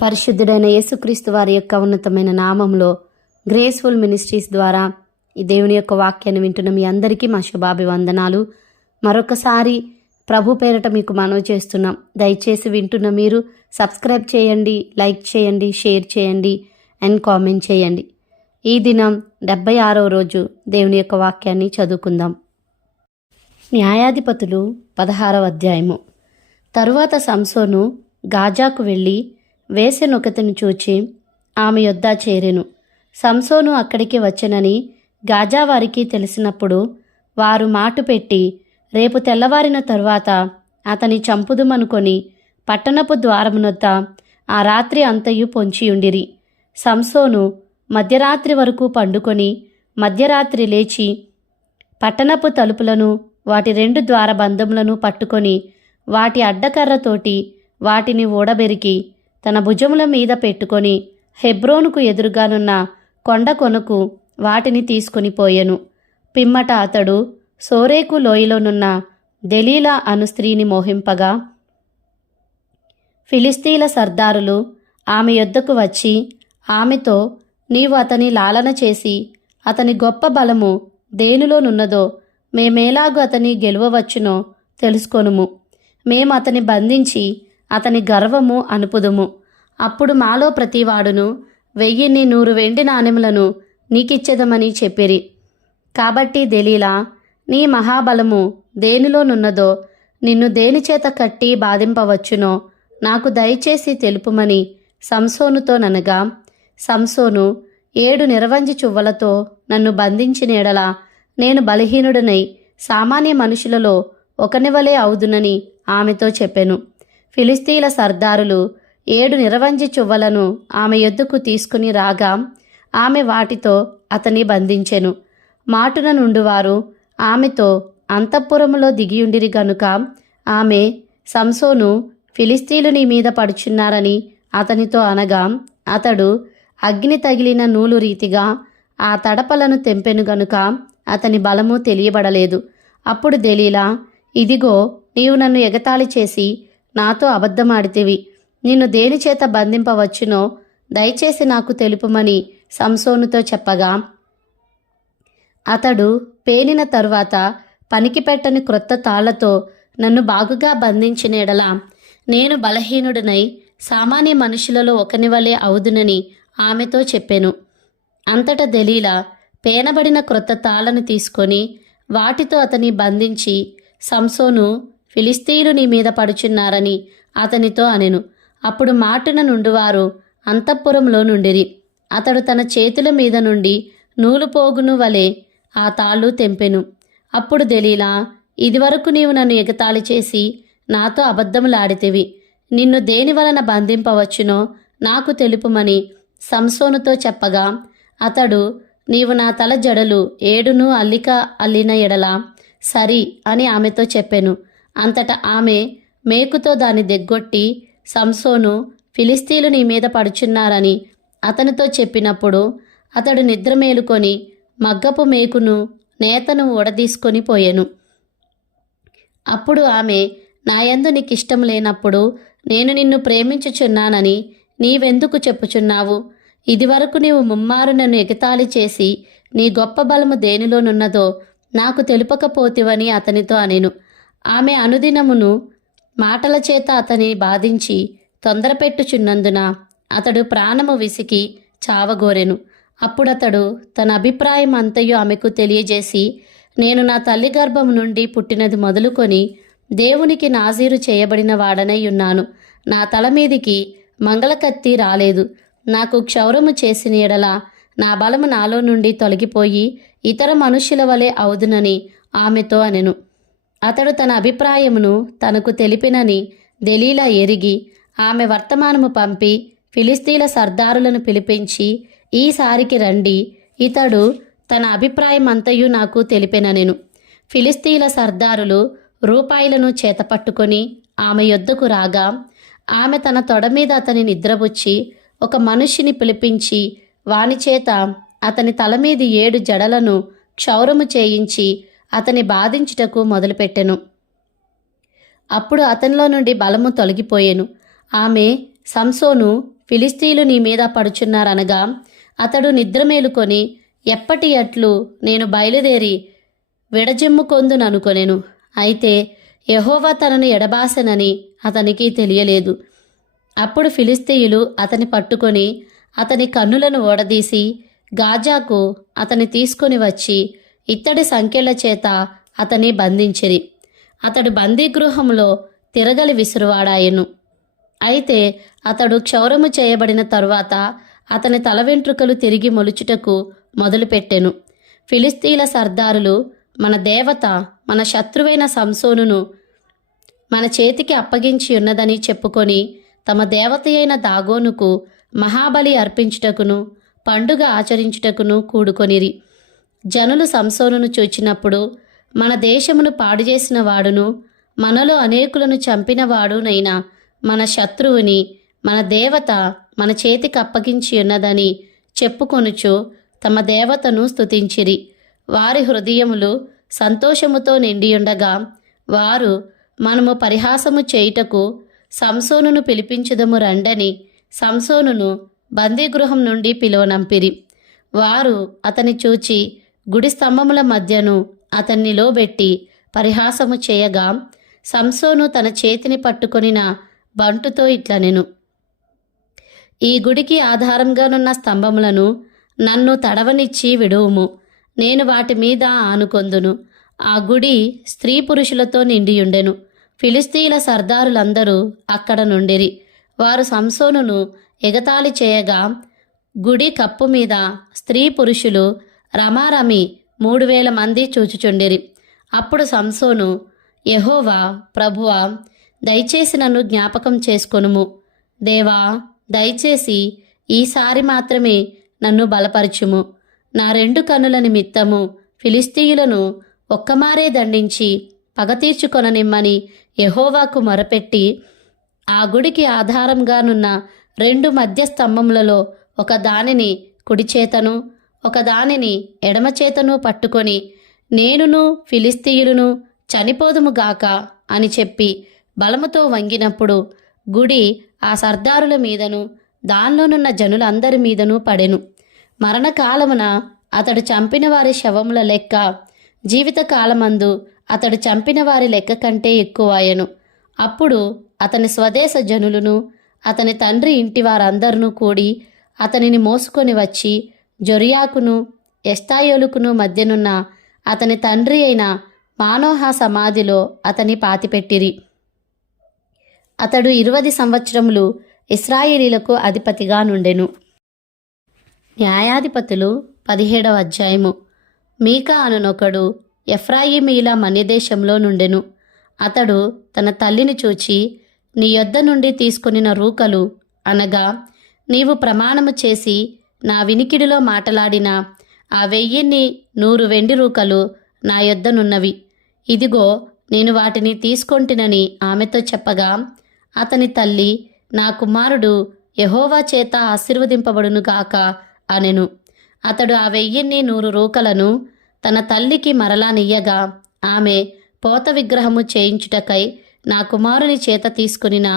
పరిశుద్ధుడైన యేసుక్రీస్తు వారి యొక్క ఉన్నతమైన నామంలో గ్రేస్ఫుల్ మినిస్ట్రీస్ ద్వారా ఈ దేవుని యొక్క వాక్యాన్ని వింటున్న మీ అందరికీ మా శుభాభివందనాలు. మరొకసారి ప్రభు పేరట మీకు మనవి చేస్తున్నాం. దయచేసి వింటున్న మీరు సబ్స్క్రైబ్ చేయండి, లైక్ చేయండి, షేర్ చేయండి అండ్ కామెంట్ చేయండి. ఈ దినం 76వ రోజు దేవుని యొక్క వాక్యాన్ని చదువుకుందాం. న్యాయాధిపతులు 16వ అధ్యాయము. తరువాత సంసోను గాజాకు వెళ్ళి వేశ్యనొకతిని చూచి ఆమె యొద్ద చేరెను. సంసోను అక్కడికి వచ్చెనని గాజా వారికి తెలిసినప్పుడు వారు మాటు పెట్టి రేపు తెల్లవారిన తరువాత అతని చంపుదుమనుకొని పట్టణపు ద్వారమునొద్ద ఆ రాత్రి అంతయు పొంచియుండిరి. సంసోను మధ్యరాత్రి వరకు పండుకొని మధ్యరాత్రి లేచి పట్టణపు తలుపులను వాటి 2 ద్వారబంధములను పట్టుకొని వాటి అడ్డకర్రతోటి వాటిని ఊడబెరికి తన భుజముల మీద పెట్టుకొని హెబ్రోనుకు ఎదురుగానున్న కొండ కొనకు వాటిని తీసుకొని పోయెను. పిమ్మట అతడు సోరేకు లోయలోనున్న దెలీలా అను స్త్రీని మోహింపగా ఫిలిస్తీల సర్దారులు ఆమె యొద్దకు వచ్చి ఆమెతో, నీవు అతని లాలన చేసి అతని గొప్ప బలము దేనిలోనున్నదో మేమేలాగు అతని గెలువవచ్చునో తెలుసుకొనుము. మేము అతని బంధించి అతని గర్వము అనుపుదుము. అప్పుడు మాలో ప్రతివాడును 1000 వెండి నాణెములను నీకిచ్చెదమని చెప్పిరి. కాబట్టి దెలీలా, నీ మహాబలము దేనిలోనున్నదో నిన్ను దేనిచేత కట్టి బాధింపవచ్చునో నాకు దయచేసి తెలుపుమని సంసోనుతోననగా, సంసోను 7 నిరవంజి చువ్వలతో నన్ను బంధించిన ఎడల నేను బలహీనుడనై సామాన్య మనుషులలో ఒకనివలే అవుదునని ఆమెతో చెప్పెను. ఫిలిస్తీల సర్దారులు 7 నిరవంజి చువ్వలను ఆమె యొద్దకు తీసుకుని రాగా ఆమె వాటితో అతని బంధించెను. మాటున నుండువారు ఆమెతో అంతఃపురములో దిగియుండిరి గనుక ఆమె, సంసోను ఫిలిస్తీలు నీ మీద పడుచున్నారని అతనితో అనగా అతడు అగ్ని తగిలిన నూలు రీతిగా ఆ తడపలను తెంపెను గనుక అతని బలము తెలియబడలేదు. అప్పుడు దెలీలా, ఇదిగో నీవు నన్ను ఎగతాళి చేసి నాతో అబద్ధమాడితివి. నిన్ను దేనిచేత బంధింపవచ్చునో దయచేసి నాకు తెలుపుమని సంసోనుతో చెప్పగా అతడు పేనిన తరువాత పనికి పెట్టని క్రొత్త తాళ్లతో నన్ను బాగుగా బంధించిన ఎడల నేను బలహీనుడినై సామాన్య మనుషులలో ఒకనివలే అవుదునని ఆమెతో చెప్పెను. అంతటా దెలీలా పేనబడిన క్రొత్త తాళ్లను తీసుకొని వాటితో అతని బంధించి, సంసోను ఫిలిస్తీయులు నీ మీద పడుచున్నారని అతనితో అనెను. అప్పుడు మాటున నుండువారు అంతఃపురంలో నుండిరి. అతడు తన చేతుల మీద నుండి నూలు పోగును వలె ఆ తాళ్ళు తెంపెను. అప్పుడు దెలీలా, ఇదివరకు నీవు నన్ను ఎగతాళి చేసి నాతో అబద్ధములాడితివి. నిన్ను దేని వలన బంధింపవచ్చునో నాకు తెలుపుమని సంసోనుతో చెప్పగా అతడు, నీవు నా తల జడలు 7 అల్లిక అల్లిన ఎడల సరి అని ఆమెతో చెప్పెను. అంతటా ఆమె మేకుతో దాన్ని దెగ్గొట్టి, సంసోను ఫిలిస్తీలు నీ మీద పడుచున్నారని అతనితో చెప్పినప్పుడు అతడు నిద్ర మేలుకొని మగ్గపు మేకును నేతను ఊడదీసుకొని పోయెను. అప్పుడు ఆమె, నాయందు నీకిష్టం లేనప్పుడు నేను నిన్ను ప్రేమించుచున్నానని నీవెందుకు చెప్పుచున్నావు? ఇదివరకు నీవు ముమ్మారు నన్ను ఎగతాళి చేసి నీ గొప్ప బలము దేనిలోనున్నదో నాకు తెలుపకపోతివని అతనితో అనెను. ఆమె అనుదినమును మాటల చేత అతని బాధించి తొందరపెట్టుచున్నందున అతడు ప్రాణము విసికి చావగోరెను. అప్పుడతడు తన అభిప్రాయం అంతయు ఆమెకు తెలియజేసి, నేను నా తల్లి గర్భము నుండి పుట్టినది మొదలుకొని దేవునికి నాజీరు చేయబడిన వాడనై ఉన్నాను. నా తల మీదికి మంగళకత్తి రాలేదు. నాకు క్షౌరము చేసిన ఎడల నా బలము నాలో నుండి తొలగిపోయి ఇతర మనుష్యుల వలె అవుదునని ఆమెతో అనెను. అతడు తన అభిప్రాయమును తనకు తెలిపినని దెలీలా ఎరిగి ఆమె వర్తమానము పంపి ఫిలిస్తీల సర్దారులను పిలిపించి, ఈసారికి రండి, ఇతడు తన అభిప్రాయమంతయు నాకు తెలిపెననెను. ఫిలిస్తీల సర్దారులు రూపాయలను చేతపట్టుకొని ఆమె యొద్దకు రాగా ఆమె తన తొడ మీద అతని నిద్రబుచ్చి ఒక మనుష్యుని పిలిపించి వానిచేత అతని తల మీది 7 జడలను క్షౌరము చేయించి అతని బాధించుటకు మొదలుపెట్టెను. అప్పుడు అతనిలో నుండి బలము తొలగిపోయెను. ఆమె సంసోను, ఫిలిస్తీయులు నీ మీద పడుచున్నారనగా అతడు నిద్ర మేలుకొని ఎప్పటి అట్లు నేను బయలుదేరి విడజిమ్ముకొందుననుకొనెను. అయితే యెహోవా తనను ఎడబాసెనని అతనికి తెలియలేదు. అప్పుడు ఫిలిస్తీయులు అతని పట్టుకొని అతని కన్నులను ఓడదీసి గాజాకు అతని తీసుకొని వచ్చి ఇత్తడి సంకెళ్ల చేత అతని బంధించిరి. అతడు బందీగృహంలో తిరగలి విసురువాడాయెను. అయితే అతడు క్షౌరము చేయబడిన తరువాత అతని తల వెంట్రుకలు తిరిగి మొలుచుటకు మొదలుపెట్టెను. ఫిలిస్తీయుల సర్దారులు మన దేవత మన శత్రువైన సంసోనును మన చేతికి అప్పగించి ఉన్నదని చెప్పుకొని తమ దేవతయైన దాగోనుకు మహాబలి అర్పించుటకును పండుగ ఆచరించుటకును కూడుకొనిరి. జనులు సంసోనును చూచినప్పుడు మన దేశమును పాడుచేసిన వాడును మనలో అనేకులను చంపినవాడునైన మన శత్రువుని మన దేవత మన చేతికి అప్పగించి ఉన్నదని చెప్పుకొనుచు తమ దేవతను స్తుతించిరి. వారి హృదయములు సంతోషముతో నిండియుండగా వారు మనము పరిహాసము చేయుటకు సంసోనును పిలిపించుదము రండని సంసోనును బందీగృహం నుండి పిలువనంపిరి. వారు అతని చూచి గుడి స్తంభముల మధ్యను అతన్ని లోబెట్టి పరిహాసము చేయగా సంసోను తన చేతిని పట్టుకొనిన బంటుతో ఇట్లనెను, ఈ గుడికి ఆధారంగానున్న స్తంభములను నన్ను తడవనిచ్చి విడువుము, నేను వాటి మీద ఆనుకొందును. ఆ గుడి స్త్రీ పురుషులతో నిండియుండెను. ఫిలిస్తీయుల సర్దారులందరూ అక్కడ నుండిరి. వారు సంసోనును ఎగతాళి చేయగా గుడి కప్పు మీద స్త్రీ పురుషులు రమారమి 3000 మంది చూచుచుండిరి. అప్పుడు సంసోను, యెహోవా ప్రభువా, దయచేసి నన్ను జ్ఞాపకం చేసుకొనుము. దేవా, దయచేసి ఈసారి మాత్రమే నన్ను బలపరచుము. నా 2 కన్నుల నిమిత్తము ఫిలిస్తీయులను ఒక్కమారే దండించి పగ తీర్చుకొననిమ్మని యెహోవాకు మొరపెట్టి ఆ గుడికి ఆధారంగానున్న 2 మధ్య స్తంభములలో ఒక దానిని కుడి చేతను ఒక దానిని ఎడమ చేతను పట్టుకొని నేనును ఫిలిస్తీయులను చనిపోదుముగాక అని చెప్పి బలముతో వంగినప్పుడు గుడి ఆ సర్దారుల మీదను దానిలోనున్న జనులందరి మీదను పడెను. మరణకాలమున అతడు చంపిన వారి శవముల లెక్క జీవితకాలమందు అతడు చంపిన వారి లెక్క కంటే ఎక్కువాయెను. అప్పుడు అతని స్వదేశ జనులను అతని తండ్రి ఇంటి వారందరూ కూడి అతనిని మోసుకొని వచ్చి జొరియాకును ఎస్తాయోలుకును మధ్యనున్న అతని తండ్రి అయిన మానోహ సమాధిలో అతని పాతిపెట్టిరి. అతడు 20 సంవత్సరములు ఇశ్రాయేలీలకు అధిపతిగా నుండెను. న్యాయాధిపతులు 17వ అధ్యాయము. మీకా అనునొకడు ఎఫ్రాయిమీల మన్యదేశంలో నుండెను. అతడు తన తల్లిని చూచి, నీ యొద్ద నుండి తీసుకొనిన రూకలు అనగా నీవు ప్రమాణము చేసి నా వినికిడిలో మాటలాడిన ఆ 1100 వెండి రూకలు నా యొద్దనున్నవి. ఇదిగో నేను వాటిని తీసుకొంటినని ఆమెతో చెప్పగా అతని తల్లి, నా కుమారుడు యెహోవా చేత ఆశీర్వదింపబడునుగాక అనెను. అతడు ఆ 1100 రూకలను తన తల్లికి మరలా నియ్యగా ఆమె పోత విగ్రహము చేయించుటకై నా కుమారుని చేత తీసుకొనిన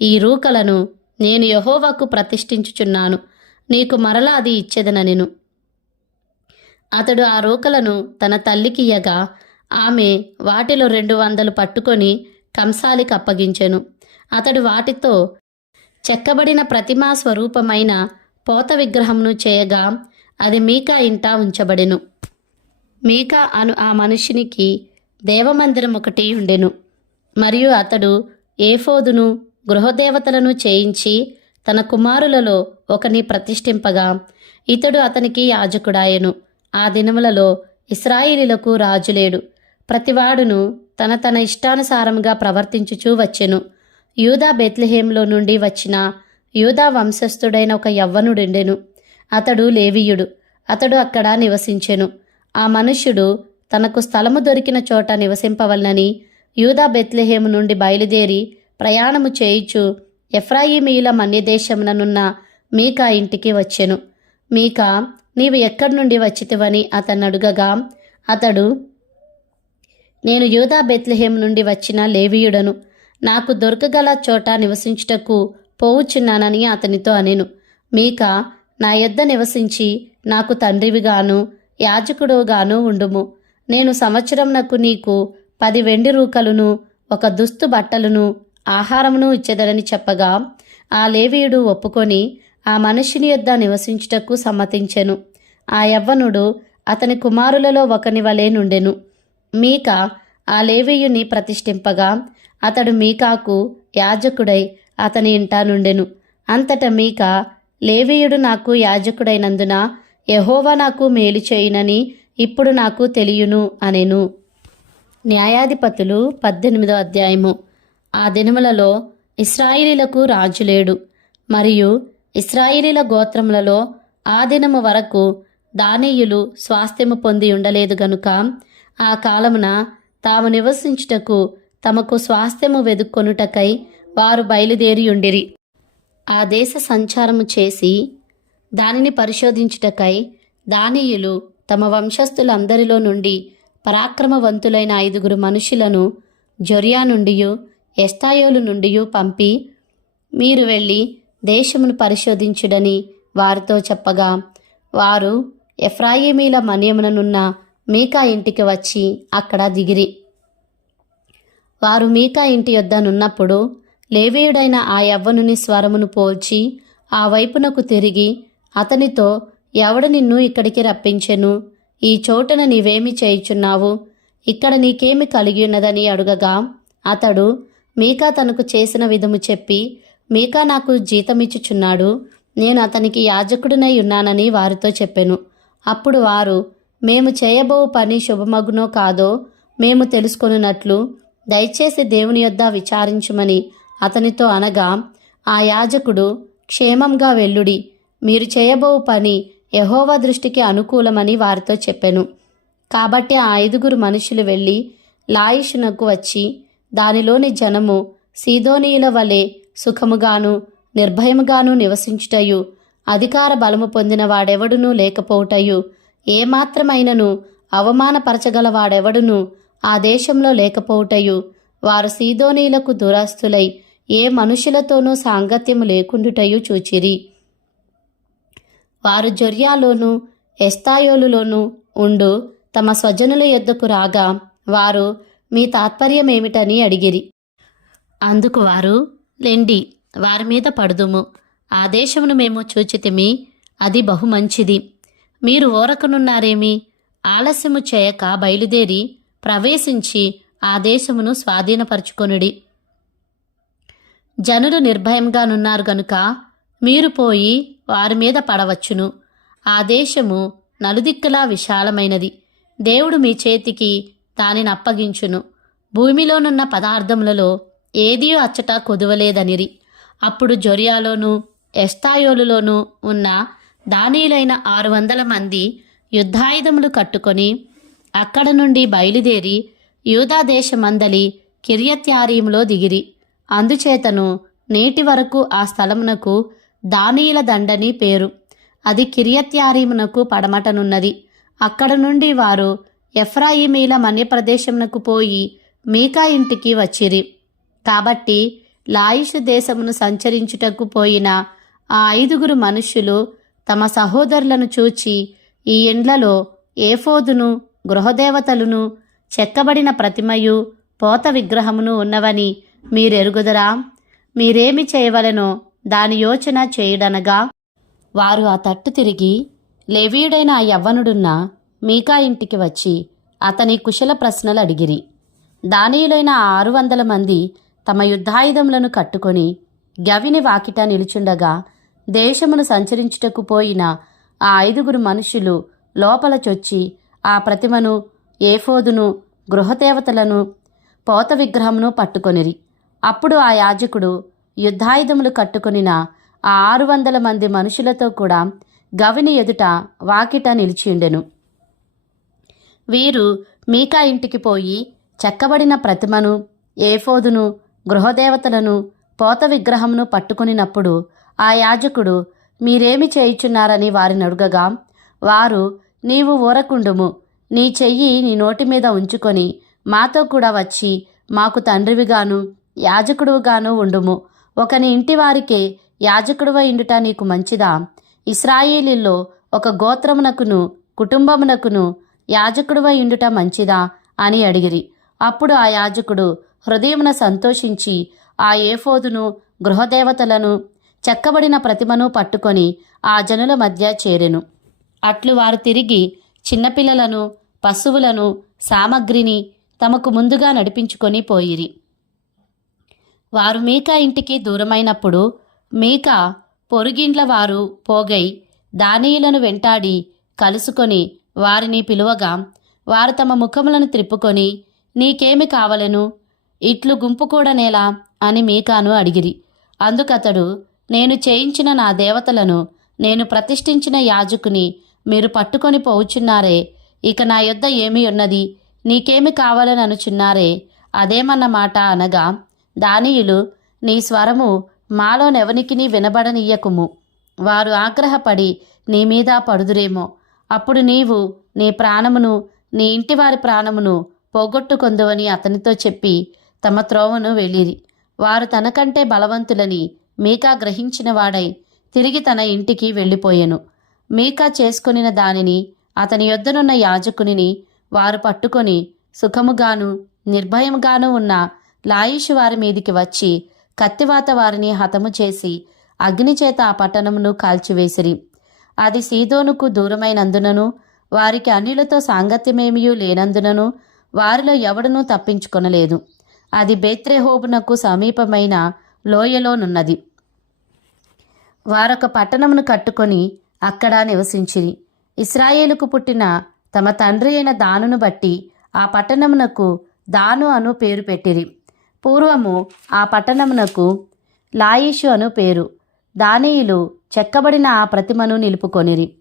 ఈ రూకలను నేను యెహోవాకు ప్రతిష్ఠించుచున్నాను, నీకు మరలా అది ఇచ్చెదనెను. అతడు ఆ రూకలను తన తల్లికి ఇయ్యగా ఆమె వాటిలో 200 పట్టుకొని కంసాలికి అప్పగించెను. అతడు వాటితో చెక్కబడిన ప్రతిమా స్వరూపమైన పోత విగ్రహమును చేయగా అది మీకా ఇంట ఉంచబడెను. మీకా అను ఆ మనుషునికి దేవమందిరం ఒకటి ఉండెను. మరియు అతడు ఏఫోదును గృహదేవతలను చేయించి తన కుమారులలో ఒకని ప్రతిష్ఠింపగా ఇతడు అతనికి యాజకుడాయెను. ఆ దినములలో ఇశ్రాయేలీలకు రాజు లేడు. ప్రతివాడును తన తన ఇష్టానుసారముగా ప్రవర్తించుచూ వచ్చెను. యూదా బెత్లెహేంలో నుండి వచ్చిన యూదా వంశస్థుడైన ఒక యవ్వనుడుండెను. అతడు లేవీయుడు. అతడు అక్కడ నివసించెను. ఆ మనుష్యుడు తనకు స్థలము దొరికిన చోట నివసింపవలనని యూదా బెత్లెహేము నుండి బయలుదేరి ప్రయాణము చేయుచు ఎఫ్రాయిమీయుల మన్యదేశముననున్న మీకా ఇంటికి వచ్చెను. మీకా, నీవు ఎక్కడి నుండి వచ్చితివని అతన్ని అడుగగా అతడు, నేను యూదా బెత్లెహేము నుండి వచ్చిన లేవీయుడను. నాకు దొరకగల చోట నివసించుటకు పోవుచున్నానని అతనితో అనెను. మీకా, నా యొద్ద నివసించి నాకు తండ్రివిగాను యాజకుడుగాను ఉండుము. నేను సంవత్సరంనకు నీకు 10 వెండి రూకలును 1 దుస్తు బట్టలును ఆహారమును ఇచ్చెదనని చెప్పగా, ఆ లేవీయుడు ఒప్పుకొని ఆ మనుష్యుని యొద్ద నివసించుటకు సమ్మతించెను. ఆ యవ్వనుడు అతని కుమారులలో ఒకని వలె నుండెను. మీకా ఆ లేవీయుని ప్రతిష్ఠింపగా అతడు మీకాకు యాజకుడై అతని ఇంట నుండెను. అంతట మీకా, లేవీయుడు నాకు యాజకుడైనందున యెహోవా నాకు మేలు చేయునని ఇప్పుడు నాకు తెలియను అనెను. న్యాయాధిపతులు 18వ అధ్యాయము. ఆ దినములలో ఇశ్రాయేలీలకు రాజు లేడు, మరియు ఇశ్రాయేలీల గోత్రములలో ఆ దినము వరకు దానీయులు స్వాస్థ్యము పొంది ఉండలేదు గనుక ఆ కాలమున తాము నివసించుటకు తమకు స్వాస్థ్యము వెదుక్కొనుటకై వారు బయలుదేరియుండిరి. ఆ దేశ సంచారము చేసి దానిని పరిశోధించుటకై దానీయులు తమ వంశస్థులందరిలో నుండి పరాక్రమవంతులైన 5 మనుషులను జొర్యా నుండియు ఎస్తాయోలు నుండియు పంపి, మీరు వెళ్ళి దేశమును పరిశోధించుడని వారితో చెప్పగా, వారు ఎఫ్రాయిమీల మన్యముననున్న మీకా ఇంటికి వచ్చి అక్కడ దిగిరి. వారు మీకా ఇంటి యొద్ద నున్నప్పుడు లేవీయుడైన ఆ యవ్వనుని స్వరమును పోల్చి ఆ వైపునకు తిరిగి అతనితో, ఎవడు నిన్ను ఇక్కడికి రప్పించెను? ఈ చోటన నీవేమి చేయుచున్నావు? ఇక్కడ నీకేమి కలిగి ఉన్నదని అడుగగా, అతడు మీకా తనకు చేసిన విధము చెప్పి, మీకా నాకు జీతమిచ్చుచున్నాడు, నేను అతనికి యాజకుడినై ఉన్నానని వారితో చెప్పెను. అప్పుడు వారు, మేము చేయబో పని శుభమగునో కాదో మేము తెలుసుకొనున్నట్లు దయచేసి దేవుని యొద్ద విచారించుమని అతనితో అనగా, ఆ యాజకుడు, క్షేమంగా వెళ్ళుడి, మీరు చేయబో పని యెహోవా దృష్టికి అనుకూలమని వారితో చెప్పెను. కాబట్టి ఆ 5 మనుషులు వెళ్ళి లాయిషునకు వచ్చి, దానిలోని జనము సీదోనీయుల వలె సుఖముగాను నిర్భయముగాను నివసించుటయు, అధికార బలము పొందిన వాడెవడునూ లేకపోవుటయు, ఏమాత్రమైనను అవమానపరచగలవాడెవడునూ ఆ దేశంలో లేకపోవుటయు, వారు సీదోనీయులకు దురస్తులై ఏ మనుషులతోనూ సాంగత్యము లేకుండుటయు చూచిరి. వారు జొర్యాలోను ఎస్తాయోలులోను ఉండు తమ స్వజనుల యొద్దకు రాగా, వారు, మీ తాత్పర్యమేమిటని అడిగిరి. అందుకు వారు, లెండి, వారి మీద పడుదుము. ఆ దేశమును మేము చూచితిమి, అది బహు మంచిది. మీరు ఓరకనున్నారేమి? ఆలస్యము చేయక బయలుదేరి ప్రవేశించి ఆ దేశమును స్వాధీనపరచుకొనుడి. జనులు నిర్భయంగానున్నారు గనుక మీరు పోయి వారి మీద పడవచ్చును. ఆ దేశము నలుదిక్కులా విశాలమైనది. దేవుడు మీ చేతికి దానిని అప్పగించును. భూమిలోనున్న పదార్థములలో ఏదీ అచ్చట కొదువలేదనిరి. అప్పుడు జొర్యాలోను ఎస్తాయోలులోనూ ఉన్న దానీయులైన 600 మంది యుద్ధాయుధములు కట్టుకొని అక్కడ నుండి బయలుదేరి యూదా దేశమందలి కిర్యత్యారీములో దిగిరి. అందుచేతను నేటి వరకు ఆ స్థలమునకు దానీయుల దండని పేరు. అది కిర్యత్యారీమునకు పడమటనున్నది. అక్కడ నుండి వారు ఎఫ్రాయిమీల మన్యప్రదేశమునకు పోయి మీకా ఇంటికి వచ్చిరి. కాబట్టి లాయిషు దేశమును సంచరించుటకు పోయిన ఆ 5 మనుష్యులు తమ సహోదరులను చూచి, ఈ ఇండ్లలో ఏఫోదును గృహదేవతలును చెక్కబడిన ప్రతిమయు పోత విగ్రహమును ఉన్నవని మీరెరుగుదరా? మీరేమి చేయవలెనో దాని యోచన చేయుడనగా, వారు ఆ తట్టు తిరిగి లేవీయుడైన ఆ యవ్వనుడున్న మీకా ఇంటికి వచ్చి అతని కుశల ప్రశ్నలు అడిగిరి. దానీయులైన 600 మంది తమ యుద్ధాయుధములను కట్టుకొని గవిని వాకిట నిలుచుండగా, దేశమును సంచరించుటకు పోయిన ఆ 5 మనుషులు లోపల చొచ్చి ఆ ప్రతిమను, ఏఫోదును, గృహదేవతలను, పోత విగ్రహమును పట్టుకొనిరి. అప్పుడు ఆ యాజకుడు యుద్ధాయుధములు కట్టుకొనిన ఆ 600 మంది మనుషులతో కూడా గవిని ఎదుట వాకిట నిలిచిండెను. వీరు మీకా ఇంటికి పోయి చెక్కబడిన ప్రతిమను, ఏఫోదును, గృహదేవతలను, పోత విగ్రహమును పట్టుకొనినప్పుడు ఆ యాజకుడు, మీరేమి చేయుచున్నారని వారిని అడుగగా, వారు, నీవు ఊరకుండుము, నీ చెయ్యి నీ నోటి మీద ఉంచుకొని మాతో కూడా వచ్చి మాకు తండ్రివిగాను యాజకుడుగాను ఉండుము. ఒకని ఇంటి వారికే యాజకుడువై ఇండుట నీకు మంచిదా? ఇశ్రాయేలీల్లో ఒక గోత్రమునకును కుటుంబమునకును యాజకుడువై ఇండుట మంచిదా అని అడిగిరి. అప్పుడు ఆ యాజకుడు హృదయమున సంతోషించి ఆ ఏఫోదును, గృహదేవతలను, చెక్కబడిన ప్రతిమను పట్టుకొని ఆ జనుల మధ్య చేరెను. అట్లు వారు తిరిగి చిన్నపిల్లలను, పశువులను, సామగ్రిని తమకు ముందుగా నడిపించుకొని పోయిరి. వారు మీకా ఇంటికి దూరమైనప్పుడు మీకా పొరుగిండ్ల వారు పోగై దానియేలును వెంటాడి కలుసుకొని వారిని పిలువగా వారు తమ ముఖములను త్రిప్పుకొని, నీకేమి కావలెను? ఇట్లు గుంపు కూడనేలా అని మీకాను అడిగిరి. అందుకతడు, నేను చేయించిన నా దేవతలను, నేను ప్రతిష్ఠించిన యాజకుని మీరు పట్టుకొని పోవుచున్నారే, ఇక నా యొద్ద ఏమి ఉన్నది? నీకేమి కావాలని అనుచున్నారే, అదేమన్న మాట అనగా, దానియేలు, నీ స్వరము మాలోనెవనికిని వినబడనీయకుము. వారు ఆగ్రహపడి నీ మీద పడుదురేమో. అప్పుడు నీవు నీ ప్రాణమును, నీ ఇంటివారి ప్రాణమును పోగొట్టుకొందువని అతనితో చెప్పి తమ త్రోవను వెళ్ళిరి. వారు తనకంటే బలవంతులని మీకా గ్రహించిన వాడై తిరిగి తన ఇంటికి వెళ్ళిపోయెను. మీకా చేసుకొనిన దానిని, అతని యొద్దనున్న యాజకునిని వారు పట్టుకొని సుఖముగాను నిర్భయముగాను ఉన్న లాయిషు వారి మీదికి వచ్చి కత్తివాత వారిని హతము చేసి అగ్నిచేత ఆ పట్టణమును కాల్చివేసిరి. అది సీదోనుకు దూరమైనందునను వారికి అన్యులతో సాంగత్యమేమియూ లేనందునను వారిలో ఎవడనూ తప్పించుకొనలేదు. అది బేత్రెహోబునకు సమీపమైన లోయలోనున్నది. వారొక పట్టణమును కట్టుకొని అక్కడ నివసించిరి. ఇశ్రాయేలుకు పుట్టిన తమ తండ్రి అయిన దానును బట్టి ఆ పట్టణమునకు దాను అను పేరు పెట్టిరి. పూర్వము ఆ పట్టణమునకు లాయిషు అను పేరు. దానియేలు చెక్కబడిన ఆ ప్రతిమను నిలుపుకొనిరి.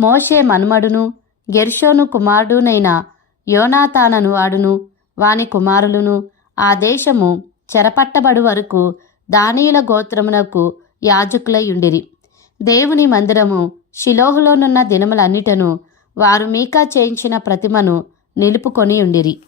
మోషే మన్మడును గెర్షోను కుమారుడునైన యోనాతానను వాడును వాని కుమారులును ఆ దేశము చెరపట్టబడు వరకు దానియేలు గోత్రమునకు యాజకులై ఉండిరి. దేవుని మందిరము షిలోహులోనున్న దినములన్నిటను వారు మీకా చేయించిన ప్రతిమను నిలుపుకొని ఉండిరి.